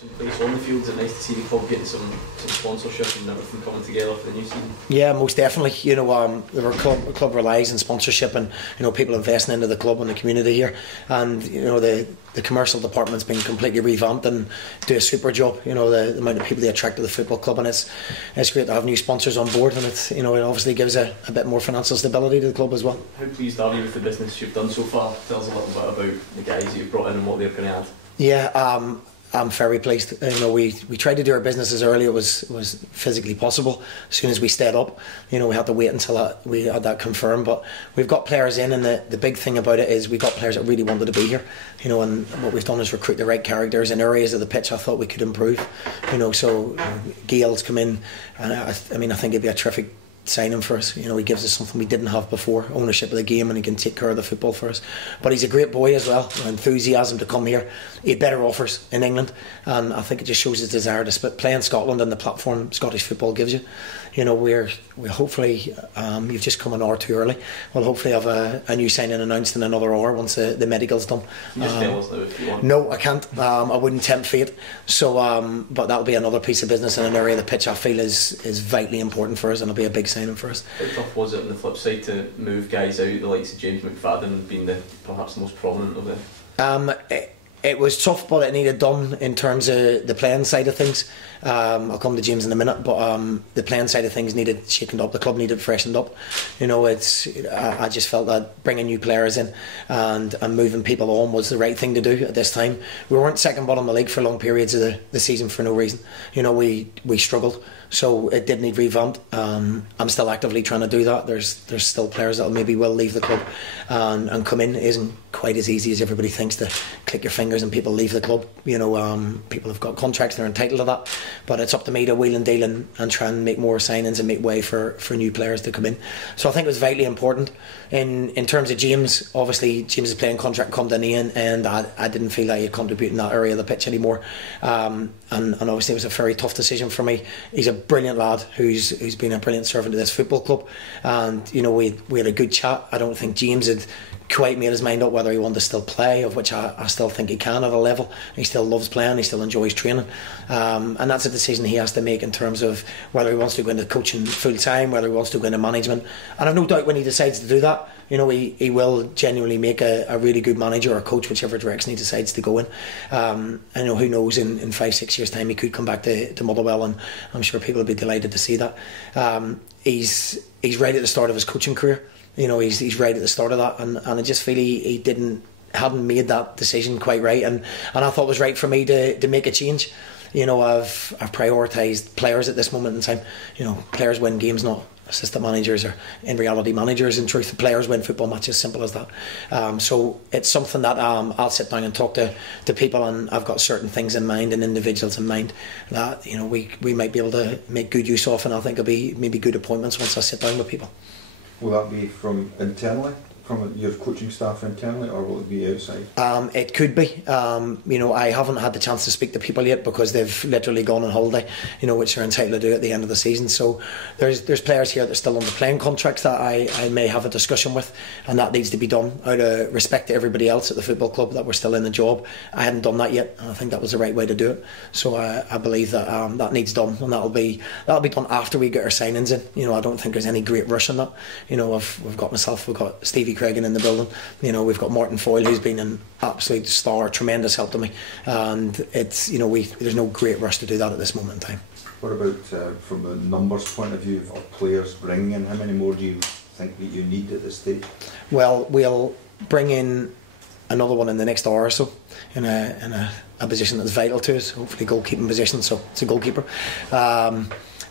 Place on the field, is it nice to see the club getting some sponsorship and everything coming together for the new season? Yeah, most definitely. The club relies on sponsorship and people investing into the club and the community here, and the commercial department's been completely revamped and do a super job. The amount of people they attract to the football club, and it's great to have new sponsors on board, and it obviously gives a bit more financial stability to the club as well. How pleased are you with the business you've done so far? Tell us a little bit about the guys you've brought in and what they're going to add. Yeah, I'm very pleased. We tried to do our business as early as was physically possible. As soon as we stayed up, we had to wait until we had that confirmed. But we've got players in, and the big thing about it is we've got players that really wanted to be here. And what we've done is recruit the right characters in areas of the pitch I thought we could improve. So Gail's come in, and I think it'd be a terrific signing for us. He gives us something we didn't have before, ownership of the game, and he can take care of the football for us. But he's a great boy as well, enthusiasm to come here. He had better offers in England, and I think it just shows his desire to play in Scotland and the platform Scottish football gives you. We're hopefully, you've just come an hour too early, we'll hopefully have a new signing announced in another hour once the medical's done. You just tell us now if you want. No, I can't. I wouldn't tempt fate. So, but that'll be another piece of business in an area of the pitch I feel is vitally important for us, and it'll be a big signing for us. How tough was it on the flip side to move guys out, the likes of James McFadden being perhaps the most prominent of them? It was tough, but it needed done in terms of the playing side of things. I'll come to James in a minute, but the playing side of things needed shakened up. The club needed freshened up. I just felt that bringing new players in and moving people on was the right thing to do at this time. We weren't second bottom of the league for long periods of the season for no reason. We struggled, so it did need revamped. I'm still actively trying to do that. There's still players that maybe will leave the club and come in. It isn't quite as easy as everybody thinks to click your fingers and people leave the club. People have got contracts, they're entitled to that, but it's up to me to wheel and deal and try and make more signings and make way for new players to come in. So I think it was vitally important. In terms of James, obviously James' playing contract come to an end, and I didn't feel like he'd contribute in that area of the pitch anymore, and obviously it was a very tough decision for me. He's a brilliant lad who's been a brilliant servant to this football club, and we had a good chat. I don't think James had quite made his mind up whether he wanted to still play, of which I still think he can at a level. He still loves playing, he still enjoys training, and that's a decision he has to make in terms of whether he wants to go into coaching full time, whether he wants to go into management. And I've no doubt when he decides to do that, he will genuinely make a really good manager or coach, whichever direction he decides to go in. Who knows, in 5-6 years time he could come back to Motherwell, and I'm sure people will be delighted to see that. He's right at the start of his coaching career. He's right at the start of that, and I just feel he hadn't made that decision quite right, and I thought it was right for me to make a change. I've prioritised players at this moment in time. Players win games, not assistant managers, or in reality managers. In truth, players win football matches, simple as that. So it's something that I'll sit down and talk to people, and I've got certain things in mind and individuals in mind that we might be able to make good use of, and I think it'll be maybe good appointments once I sit down with people. Will that be from internally, from your coaching staff internally, or will it be outside? It could be. I haven't had the chance to speak to people yet because they've literally gone on holiday, which they're entitled to do at the end of the season. So there's players here that are still under playing contracts that I may have a discussion with, and that needs to be done out of respect to everybody else at the football club that we're still in the job. I hadn't done that yet, and I think that was the right way to do it. So I believe that that needs done, and that'll be done after we get our signings in. I don't think there's any great rush on that. We've got myself, we've got Stevie Cregan in the building. We've got Martin Foyle, who's been an absolute star, tremendous help to me, and it's there's no great rush to do that at this moment in time. What about from a numbers point of view of players bringing in? How many more do you think that you need at this stage? Well, we'll bring in another one in the next hour or so in a position that's vital to us, hopefully goalkeeping position, so it's a goalkeeper.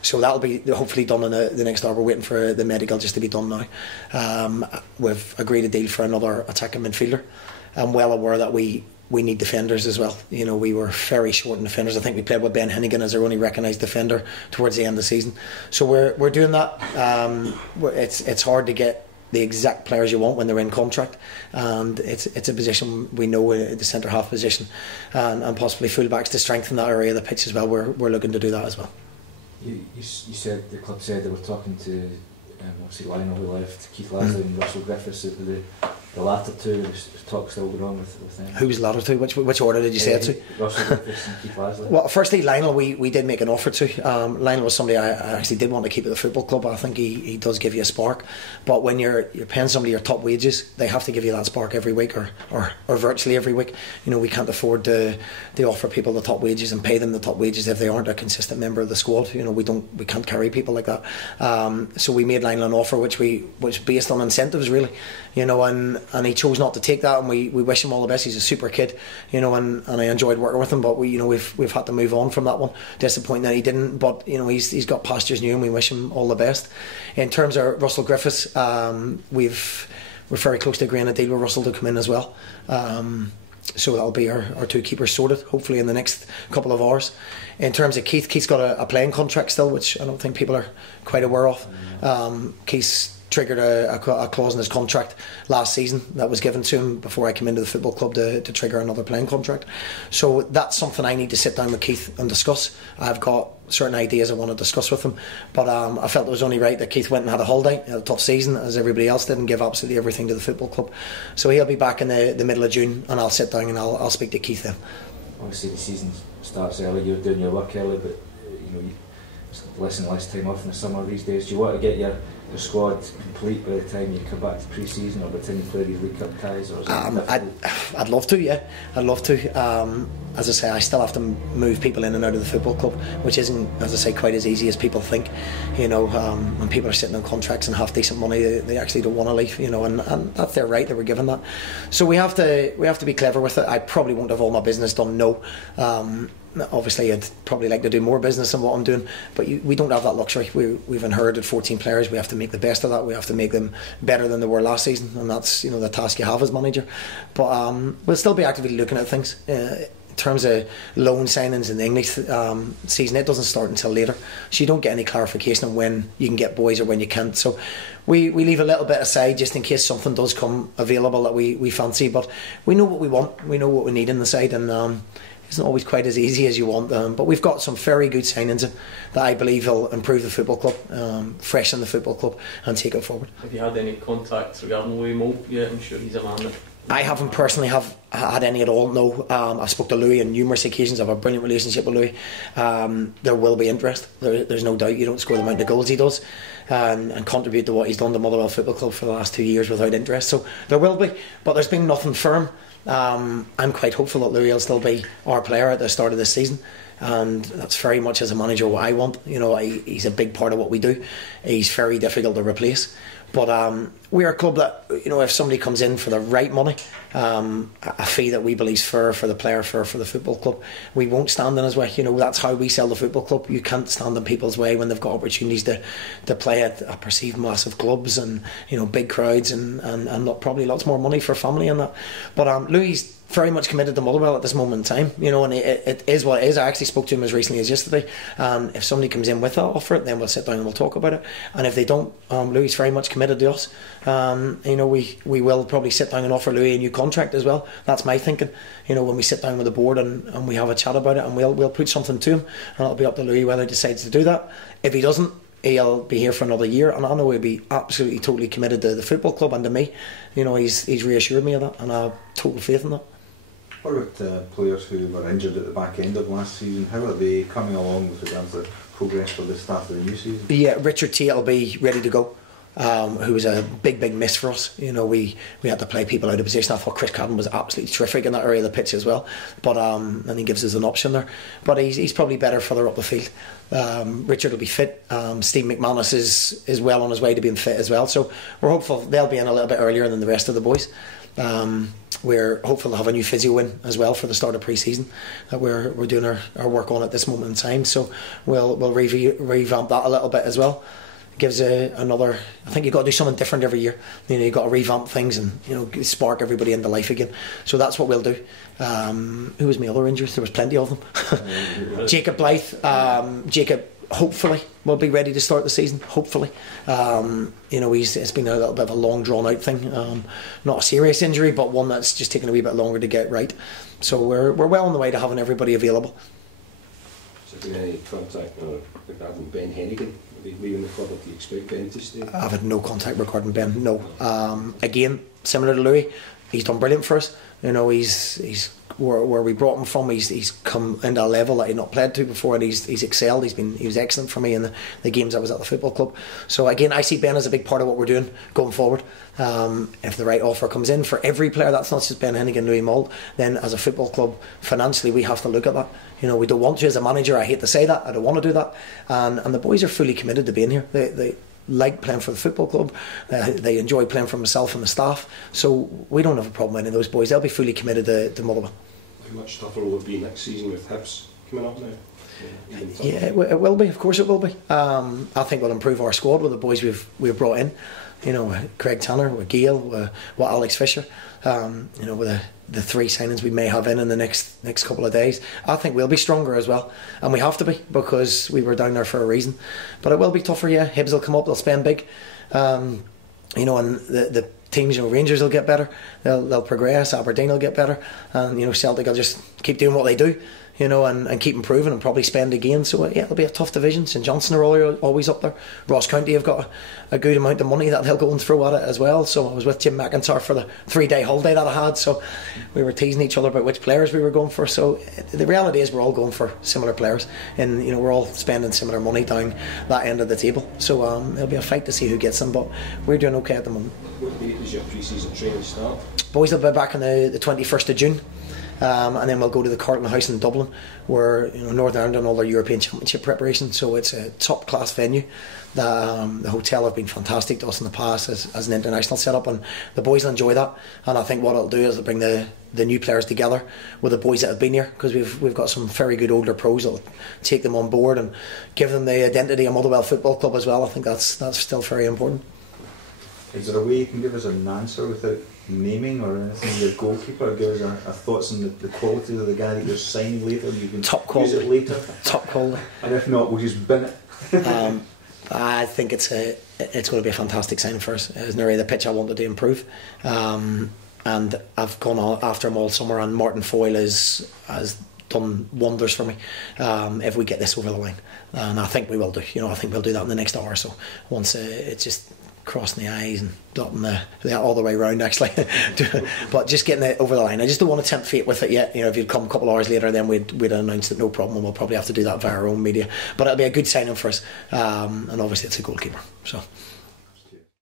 So that'll be hopefully done in the next hour. We're waiting for the medical just to be done now. We've agreed a deal for another attacking midfielder. I'm well aware that we need defenders as well. We were very short in defenders. I think we played with Ben Hennigan as our only recognised defender towards the end of the season. So we're doing that. It's hard to get the exact players you want when they're in contract, and it's a position we know, the centre half position, and possibly fullbacks to strengthen that area of the pitch as well. We're looking to do that as well. You said, the club said they were talking to obviously Lionel, who left, Keith Lasley and Russell Griffiths, the the latter two, is talk still going on with them? Who was the latter two? Which order did you say it to? Russell Griffiths and Keith Lasley. Well, firstly, Lionel, we did make an offer to. Lionel was somebody I actually did want to keep at the football club. I think he does give you a spark. But when you're paying somebody your top wages, they have to give you that spark every week or virtually every week. You know, we can't afford to offer people the top wages and pay them the top wages if they aren't a consistent member of the squad. You know, we can't carry people like that. So we made Lionel an offer which based on incentives, really. You know, and he chose not to take that, and we wish him all the best. He's a super kid, you know, and I enjoyed working with him, but we've had to move on from that one. Disappointing that he didn't, but you know, he's got pastures new, and we wish him all the best. In terms of Russell Griffiths, we're very close to agreeing a deal with Russell to come in as well. So that'll be our two keepers sorted, hopefully in the next couple of hours. In terms of Keith's got a playing contract still, which I don't think people are quite aware of. Keith's triggered a clause in his contract last season that was given to him before I came into the football club to trigger another playing contract. So that's something I need to sit down with Keith and discuss. I've got certain ideas I want to discuss with him, but I felt it was only right that Keith went and had a holiday, a tough season as everybody else did, and give absolutely everything to the football club. So he'll be back in the middle of June, and I'll sit down and I'll speak to Keith then. Obviously the season starts early, you're doing your work early, but you know, it's less and less time off in the summer these days. Do you want to get your squad complete by the time you come back to pre-season, or by the time you play these League Cup ties? Or is I'd love to, yeah. I'd love to. As I say, I still have to move people in and out of the football club, which isn't, as I say, quite as easy as people think. You know, when people are sitting on contracts and have decent money, they actually don't want to leave. You know, and that's their right. They were given that. So we have to be clever with it. I probably won't have all my business done. No. Obviously I'd probably like to do more business than what I'm doing, but we don't have that luxury. We've inherited 14 players. We have to make the best of that. We have to make them better than they were last season, and that's, you know, the task you have as manager. But we'll still be actively looking at things. In terms of loan signings in the English season, it doesn't start until later, so you don't get any clarification on when you can get boys or when you can't. So we leave a little bit aside just in case something does come available that we fancy, but we know what we want, we know what we need in the side, and it's not always quite as easy as you want, but we've got some very good signings that I believe will improve the football club, freshen the football club and take it forward. Have you had any contacts regarding Louis Moult yet? I'm sure he's a man that... I haven't personally had any at all, no. I spoke to Louis on numerous occasions. I have a brilliant relationship with Louis. There will be interest, there's no doubt. You don't score the amount of goals he does and contribute to what he's done to Motherwell Football Club for the last 2 years without interest. So there will be, but there's been nothing firm. I'm quite hopeful that Louis will still be our player at the start of this season, and that's very much as a manager what I want. You know, he's a big part of what we do. He's very difficult to replace, but we're a club that, you know, if somebody comes in for the right money, a fee that we believe is fair for the player, for the football club, we won't stand in his way. You know, that's how we sell the football club. You can't stand in people's way when they've got opportunities to play at a perceived massive clubs and, you know, big crowds and probably lots more money for family and that. But Louis very much committed to Motherwell at this moment in time, you know, and it is what it is. I actually spoke to him as recently as yesterday. If somebody comes in with that offer, then we'll sit down and we'll talk about it. And if they don't, Louis is very much committed to us. You know, we will probably sit down and offer Louis a new contract as well. That's my thinking. You know, when we sit down with the board and we have a chat about it, and we'll put something to him, and it'll be up to Louis whether he decides to do that. If he doesn't, he'll be here for another year, and I know he'll be absolutely totally committed to the football club and to me. You know, he's reassured me of that, and I have total faith in that. What about players who were injured at the back end of last season? How are they coming along with regards to progress for the start of the new season? Yeah, Richard Tate will be ready to go. Who was a big miss for us. You know, we had to play people out of position. I thought Chris Cadden was absolutely terrific in that area of the pitch as well, but and he gives us an option there, but he's probably better further up the field. Richard will be fit. Steve McManus is well on his way to being fit as well, so we're hopeful they'll be in a little bit earlier than the rest of the boys. We're hopeful to have a new physio in as well for the start of pre-season that we're doing our work on at this moment in time, so we'll revamp that a little bit as well. Gives another, I think you've got to do something different every year. You know, you've got to revamp things and, you know, spark everybody into life again. So that's what we'll do. Who was my other injuries? There was plenty of them. Jacob Blythe. Jacob hopefully will be ready to start the season. Hopefully. You know, it's been a little bit of a long drawn out thing. Not a serious injury, but one that's just taken a wee bit longer to get right. So we're well on the way to having everybody available. Has there been any contact regarding Ben Hennigan? Are they leaving the club, or do you expect Ben to stay? I've had no contact regarding Ben, no. Again, similar to Louis, he's done brilliant for us. You know, he's where we brought him from. He's come into a level that he'd not played to before, and he's excelled. He was excellent for me in the games I was at the football club. So again, I see Ben as a big part of what we're doing going forward. If the right offer comes in for every player, that's not just Ben Hennigan, Louis Mould, then as a football club, financially we have to look at that. You know, we don't want to as a manager. I hate to say that. I don't want to do that. And the boys are fully committed to being here. They like playing for the football club. They enjoy playing for myself and the staff. So we don't have a problem with any of those boys. They'll be fully committed to Motherwell. How much tougher will it be next season with Hibs coming up now? Yeah, it will be. Of course, it will be. I think we'll improve our squad with the boys we've brought in. You know, Craig Tanner, with Gail, with Alex Fisher. You know, with the three signings we may have in the next couple of days, I think we'll be stronger as well, and we have to be, because we were down there for a reason. But it will be tougher. Yeah, Hibs will come up. They'll spend big. You know, and the teams, you know, Rangers will get better. They'll progress. Aberdeen will get better, and you know, Celtic will just keep doing what they do. You know, and keep improving and probably spend again. So yeah, it'll be a tough division. St Johnstone are always up there. Ross County have got a good amount of money that they'll go and throw at it as well. So I was with Jim McIntyre for the 3-day holiday that I had. So we were teasing each other about which players we were going for. So the reality is we're all going for similar players, and you know, we're all spending similar money down that end of the table. So it'll be a fight to see who gets them. But we're doing okay at the moment. What date does your pre-season training start? Boys will be back on the 21st of June. And then we'll go to the Carlton House in Dublin, where you know, Northern Ireland done all their European Championship preparation. So it's a top class venue. The hotel have been fantastic to us in the past as an international setup, and the boys will enjoy that. And I think what it'll do is it'll bring the new players together with the boys that have been here, because we've got some very good older pros that'll take them on board and give them the identity of Motherwell Football Club as well. I think that's still very important. Is there a way you can give us an answer without naming or anything? Your goalkeeper, give us a thoughts on the quality of the guy that you're signing later. You can top quality. Use it later. Top quality. And if not, we'll just bin it. I think it's going to be a fantastic signing for us. There's an area of the pitch I wanted to improve, and I've gone after him all summer. And Martin Foyle has done wonders for me. If we get this over the line, and I think we will do. You know, I think we'll do that in the next hour or so. Once it's just crossing the I's and dotting all the way around actually. But just getting it over the line. I just don't want to tempt fate with it yet. You know, if you'd come a couple of hours later, then we'd announce it, no problem, and we'll probably have to do that via our own media. But it'll be a good signing for us, and obviously it's a goalkeeper. So